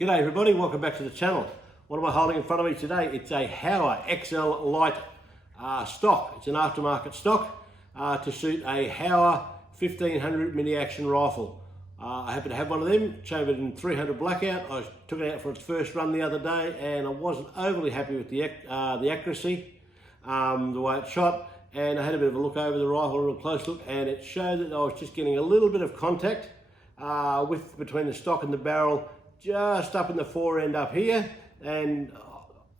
G'day everybody, welcome back to the channel. What am I holding in front of me today? It's a HOWA Excl Lite stock. It's an aftermarket stock to suit a HOWA 1500 mini action rifle. I happen to have one of them, chambered in 300 Blackout. I took it out for its first run the other day and I wasn't overly happy with the accuracy, the way it shot, and I had a bit of a look over the rifle, a real close look, and it showed that I was just getting a little bit of contact between the stock and the barrel, just up in the fore end up here, and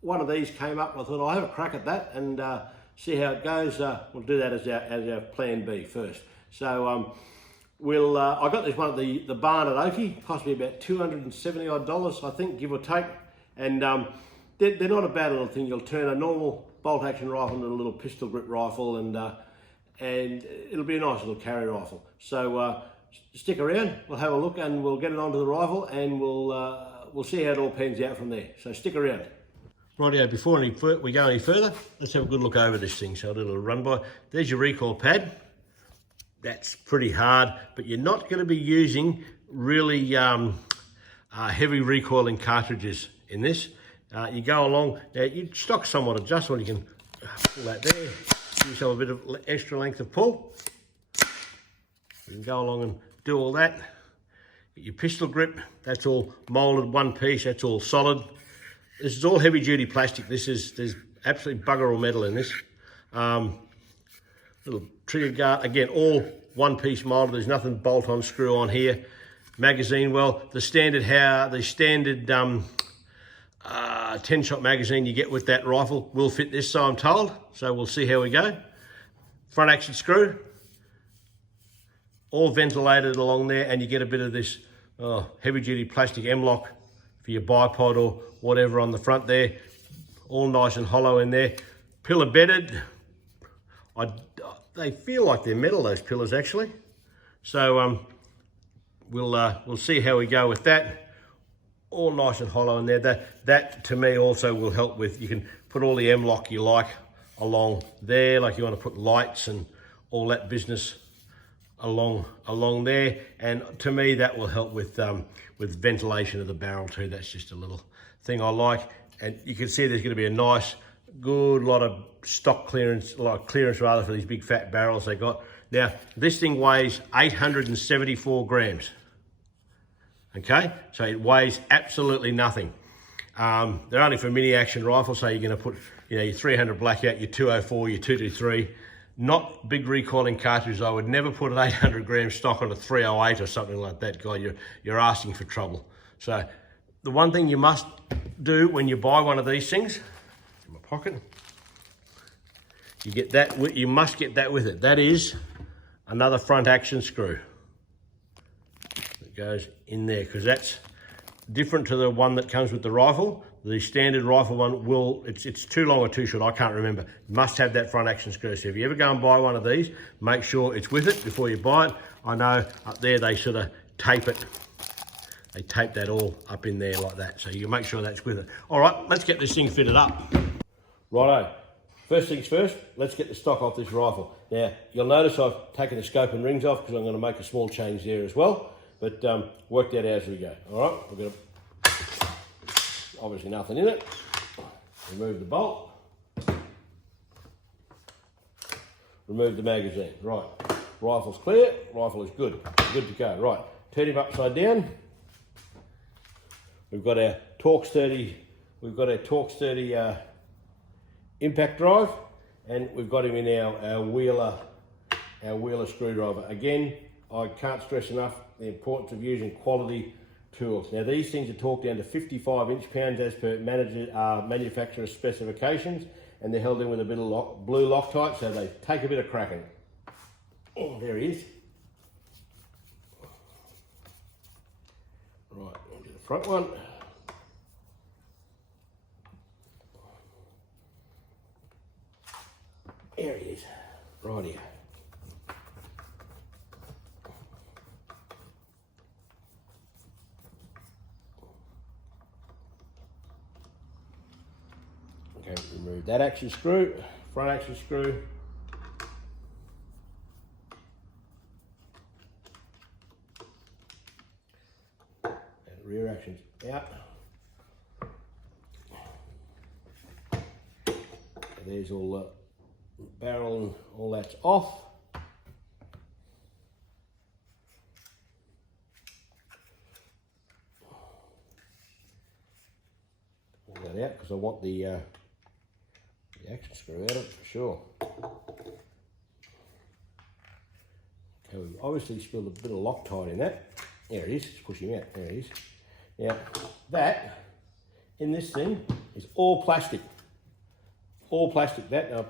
one of these came up and I thought I'll have a crack at that and see how it goes. We'll do that as our plan B first. So I got this one at the barn at Oakey. Cost me about $270 odd, I think, give or take, and they're not a bad little thing. You'll turn a normal bolt action rifle into a little pistol grip rifle, and it'll be a nice little carry rifle. So stick around, we'll have a look and we'll get it onto the rifle and we'll see how it all pans out from there. So stick around. Rightio, before we go any further, let's have a good look over this thing. So I'll do a little run by. There's your recoil pad. That's pretty hard, but you're not going to be using really heavy recoiling cartridges in this. You go along, now you stock somewhat adjustable, you can pull that there, give yourself a bit of extra length of pull. You can go along and do all that. Get your pistol grip, that's all molded, one piece, that's all solid. This is all heavy duty plastic. There's absolutely bugger all metal in this. Little trigger guard, again, all one piece molded. There's nothing bolt on, screw on here. Magazine, well, the standard 10-shot magazine you get with that rifle will fit this, so I'm told. So we'll see how we go. Front action screw, all ventilated along there, and you get a bit of this heavy duty plastic M-lock for your bipod or whatever on the front there, all nice and hollow in there. Pillar bedded. They feel like they're metal, those pillars actually. So we'll see how we go with that. All nice and hollow in there. That to me also will help with, you can put all the M-lock you like along there, like you want to put lights and all that business along there, and to me that will help with ventilation of the barrel too. That's just a little thing I like, and you can see there's going to be a nice good lot of stock clearance, rather, for these big fat barrels they got. Now this thing weighs 874 grams. Okay, so it weighs absolutely nothing. They're only for mini action rifles, so you're going to put, your 300 Blackout, your 204, your 223. Not big recoiling cartridges. I would never put an 800 gram stock on a 308 or something like that, guy. You're asking for trouble. So the one thing you must do when you buy one of these things, in my pocket, you must get that with it. That is another front action screw that goes in there, because that's different to the one that comes with the rifle. The standard rifle one it's too long or too short, I can't remember. You must have that front action screw. So if you ever go and buy one of these, make sure it's with it before you buy it. I know up there they sort of tape it. They tape that all up in there like that. So you make sure that's with it. All right, let's get this thing fitted up. Righto, first things first, let's get the stock off this rifle. Now, you'll notice I've taken the scope and rings off because I'm going to make a small change there as well. But work that out as we go. All right, we're going to, obviously nothing in it. Remove the bolt. Remove the magazine. Right, rifle's clear, rifle is good to go. Right, turn him upside down. We've got our Torx 30, impact drive, and we've got him in our wheeler screwdriver. Again, I can't stress enough the importance of using quality tools. Now these things are torqued down to 55 inch-pounds as per manufacturer's specifications, and they're held in with a bit of blue Loctite, so they take a bit of cracking. Oh, there he is. Right, we'll do the front one. There he is, right here. Okay, remove that action screw, front action screw. And rear action's out. there's all the barrel and all that's off. Pull that out because I want the action screw out of it for sure. Okay, we've obviously spilled a bit of Loctite in that. There it is, it's pushing out, there it is. Now, that, in this thing, is all plastic. All plastic, that, now,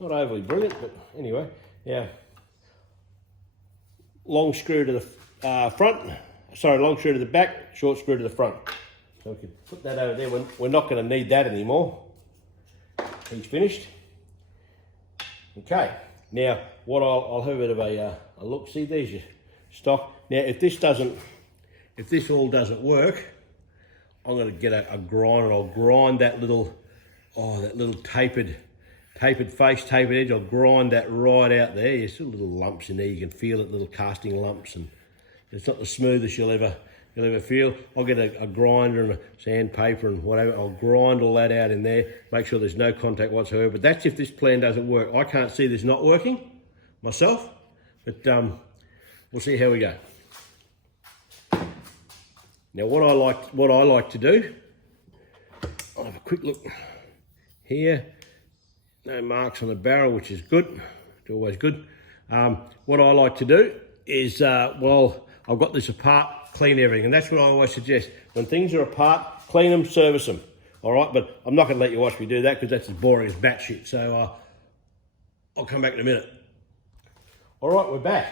not overly brilliant, but anyway. Now, long screw to the front, sorry, long screw to the back, short screw to the front. So we can put that over there. We're not going to need that anymore. He's finished. Okay, now what I'll have a bit of a look. See, there's your stock. Now, if this all doesn't work, I'm going to get a grinder. I'll grind that little tapered face, tapered edge. I'll grind that right out there. There's still little lumps in there. You can feel it, little casting lumps, and it's not the smoothest you'll ever feel. I'll get a grinder and a sandpaper and whatever. I'll grind all that out in there, make sure there's no contact whatsoever. But that's if this plan doesn't work. I can't see this not working myself, but we'll see how we go. Now, what I like to do, I'll have a quick look here. No marks on the barrel, which is good. It's always good. What I like to do is, well, I've got this apart, clean everything, and that's what I always suggest. When things are apart, clean them, service them. All right, but I'm not going to let you watch me do that because that's as boring as batshit. So I'll come back in a minute. All right, we're back,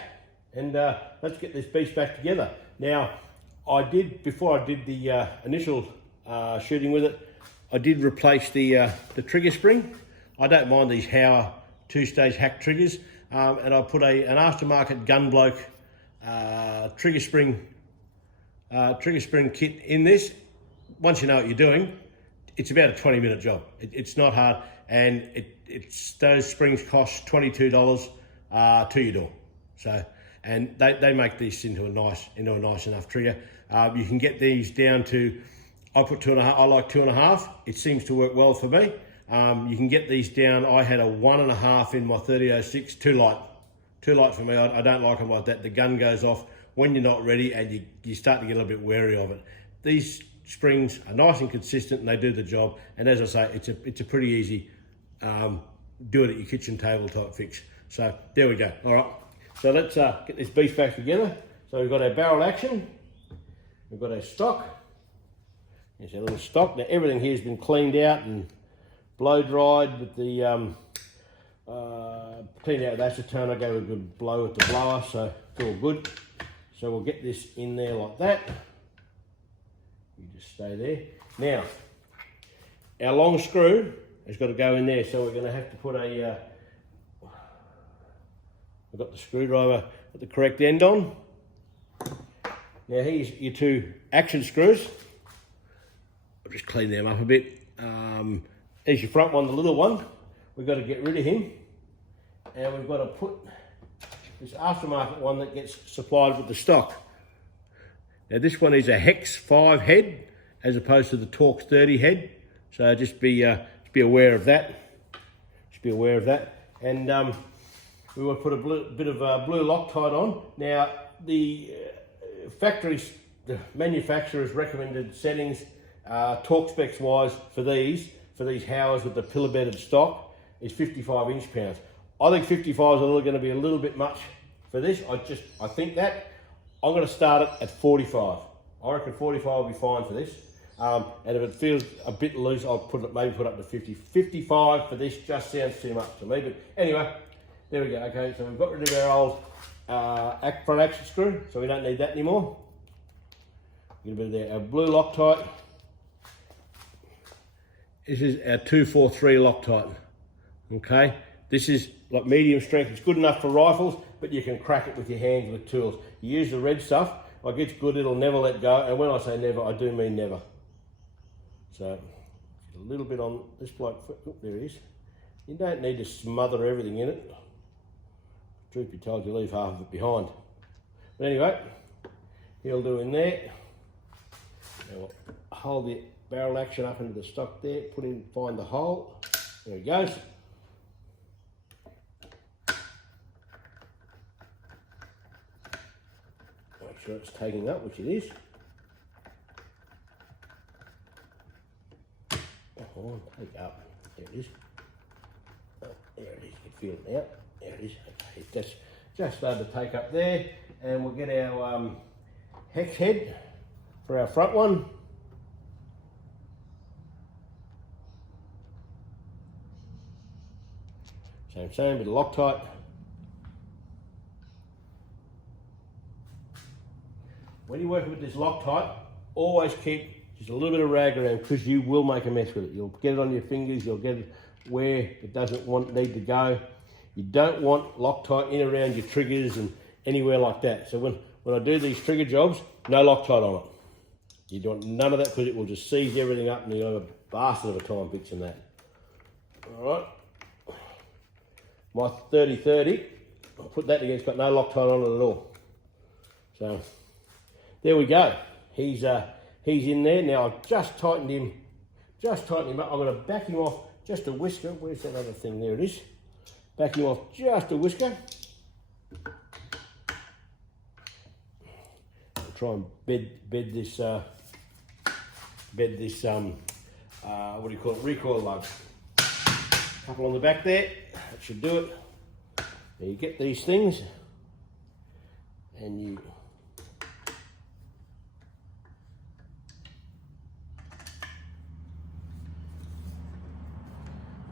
and let's get this beast back together. Now, before I did the initial shooting with it, I did replace the trigger spring. I don't mind these HOWA two-stage hack triggers, and I put an aftermarket Gunbloke trigger spring kit in this. Once you know what you're doing, it's about a 20-minute job. It's not hard, and those springs cost $22 to your door. So, and they make this into a nice enough trigger. You can get these down to, I put 2.5. I like 2.5. It seems to work well for me. You can get these down. I had a 1.5 in my 30-06, too light for me. I don't like them like that. The gun goes off when you're not ready, and you start to get a little bit wary of it. These springs are nice and consistent, and they do the job. And as I say, it's a pretty easy do it at your kitchen table type fix. So there we go. All right. So let's get this beast back together. So we've got our barrel action. We've got our stock. There's our little stock. Now everything here has been cleaned out and blow dried with the cleaned out with acetone. I gave it a good blow with the blower, so it's all good. So we'll get this in there like that. You just stay there. Now, our long screw has got to go in there, so we're going to have to put a, I've got the screwdriver at the correct end on. Now here's your two action screws. I'll just clean them up a bit. There's your front one, the little one. We've got to get rid of him. And we've got to put this aftermarket one that gets supplied with the stock. Now this one is a Hex 5 head as opposed to the Torx 30 head. So just be aware of that. Just be aware of that. And we want to put a bit of blue Loctite on. Now the manufacturer's recommended settings, torque specs wise for these HOWAs with the pillar bedded stock is 55 inch-pounds. I think 55 is going to be a little bit much for this. I think that. I'm going to start it at 45. I reckon 45 will be fine for this. And if it feels a bit loose, I'll maybe put up to 50. 55 for this just sounds too much to me. But anyway, there we go. Okay, so we've got rid of our old front action screw, so we don't need that anymore. Get a bit of there. Our blue Loctite. This is our 243 Loctite. Okay, this is like medium strength. It's good enough for rifles, but you can crack it with your hands with tools. You use the red stuff, like it's good, it'll never let go. And when I say never, I do mean never. So, a little bit on this bloke, oh, there he is. You don't need to smother everything in it. Truth be told, you leave half of it behind. But anyway, he'll do in there. Now we'll hold the barrel action up into the stock there, find the hole. There it goes. Make sure it's taking up, which it is. Oh, take up. There it is. Oh, there it is. You can feel it now. There it is. Okay, that's just started to take up there, and we'll get our hex head for our front one. Same, bit of Loctite. When you're working with this Loctite, always keep just a little bit of rag around, because you will make a mess with it. You'll get it on your fingers, you'll get it where it doesn't need to go. You don't want Loctite in around your triggers and anywhere like that. So when I do these trigger jobs, no Loctite on it. You don't want none of that, because it will just seize everything up and you'll have a bastard of a time fixing that. All right. My 30-30, I'll put that together, it's got no Loctite on it at all. So there we go. He's in there. Now I've just tightened him up. I'm going to back him off just a whisker. Where's that other thing? There it is. Back him off just a whisker. I'll try and bed this what do you call it? Recoil lug. Couple on the back there. That should do it. Now you get these things and you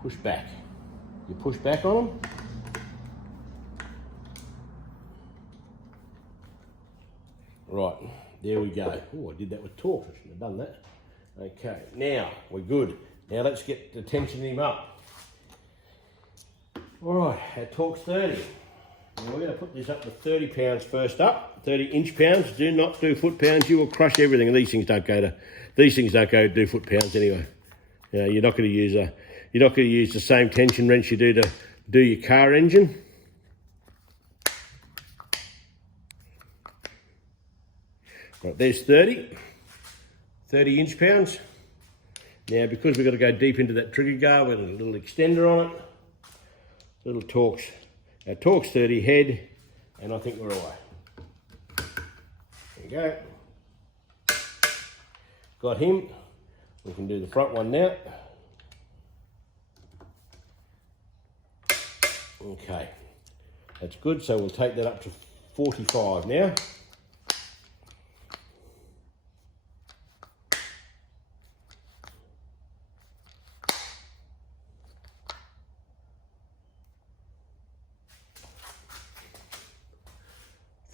push back. You push back on them. Right, there we go. Oh, I did that with torque. I shouldn't have done that. Okay, now we're good. Now let's get the tension him up. All right, our torque's 30. Now we're going to put this up to 30 pounds first up. 30 inch pounds. Do not do foot pounds. You will crush everything, and these things don't go to do foot pounds anyway. You know, you're not going to use the same tension wrench you do to do your car engine. Right, there's 30 inch pounds. Now, because we've got to go deep into that trigger guard, we've got a little extender on it. Little torques. Our torque's 30 head, and I think we're away. There we go. Got him. We can do the front one now. Okay, that's good. So we'll take that up to 45 now.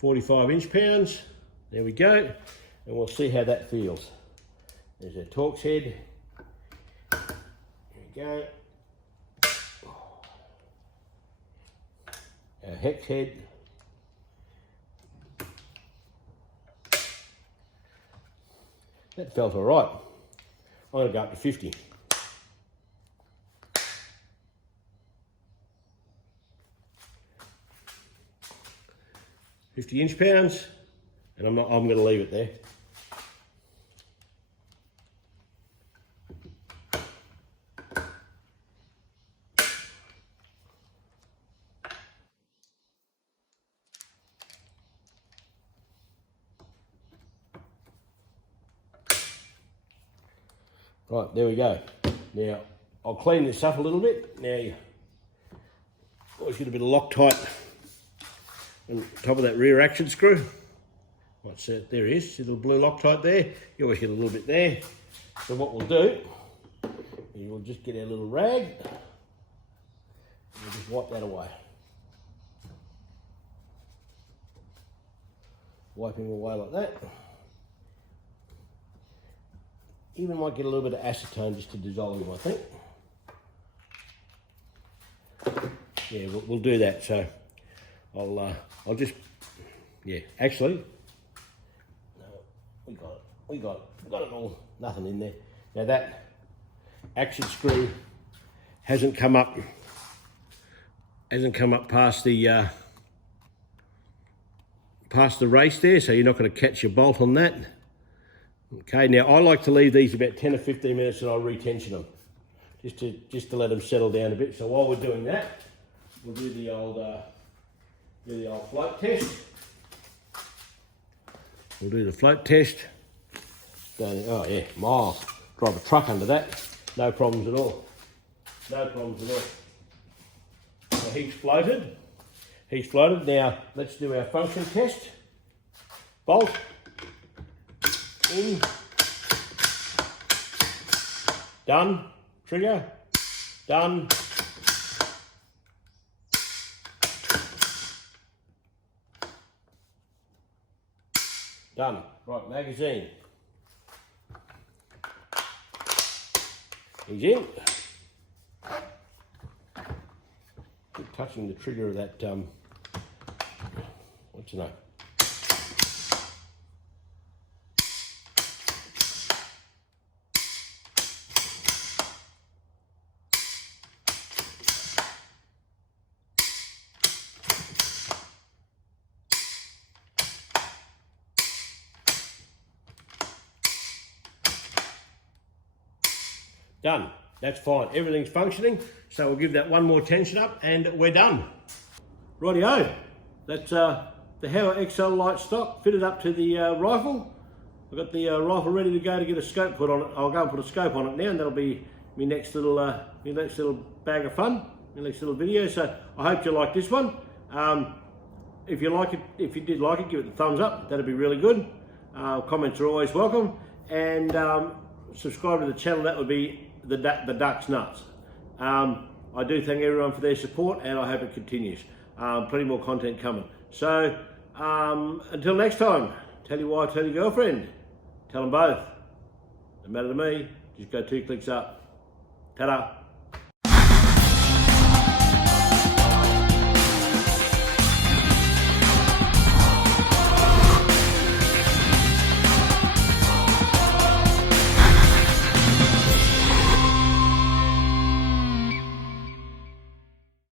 .45 inch pounds. There we go, and we'll see how that feels. There's our Torx head. There we go. Our hex head. That felt all right. I'm going to go up to 50. .50 inch, and I'm going to leave it there. Right, there we go. Now, I'll clean this up a little bit. Now, you always get a bit of Loctite on top of that rear action screw. What's that? There it is. See the little blue Loctite there? You always get a little bit there. So what we'll do is we'll just get our little rag and we'll just wipe that away. Wiping away like that. Even might get a little bit of acetone just to dissolve him, I think. Yeah, we'll do that. So I'll just, yeah, actually, no, we got it all, nothing in there. Now that action screw hasn't come up past the race there, so you're not going to catch your bolt on that. Okay, now I like to leave these about 10 or 15 minutes and I'll retension them. just to let them settle down a bit. So while we're doing that, we'll do the old float test. We'll do the float test. Oh yeah, miles. Drive a truck under that. No problems at all. No problems at all. So he's floated. He's floated. Now let's do our function test. Bolt in. Done. Trigger. Done. Done. Right, magazine. He's in. Keep touching the trigger of that, what's the name? Done. That's fine. Everything's functioning. So we'll give that one more tension up and we're done. Rightio. That's the HOWA Excl Lite stock fitted up to the rifle. I've got the rifle ready to go to get a scope put on it. I'll go and put a scope on it now, and that'll be my next little bag of fun, my next little video. So I hope you like this one. If you like it, if you did like it, give it a thumbs up. That'd be really good. Comments are always welcome, and subscribe to the channel. That would be the duck's nuts. I do thank everyone for their support, and I hope it continues. Plenty more content coming. So until next time, tell your wife, tell your girlfriend, tell them both. No matter to me, just go 2 clicks up. Ta-da.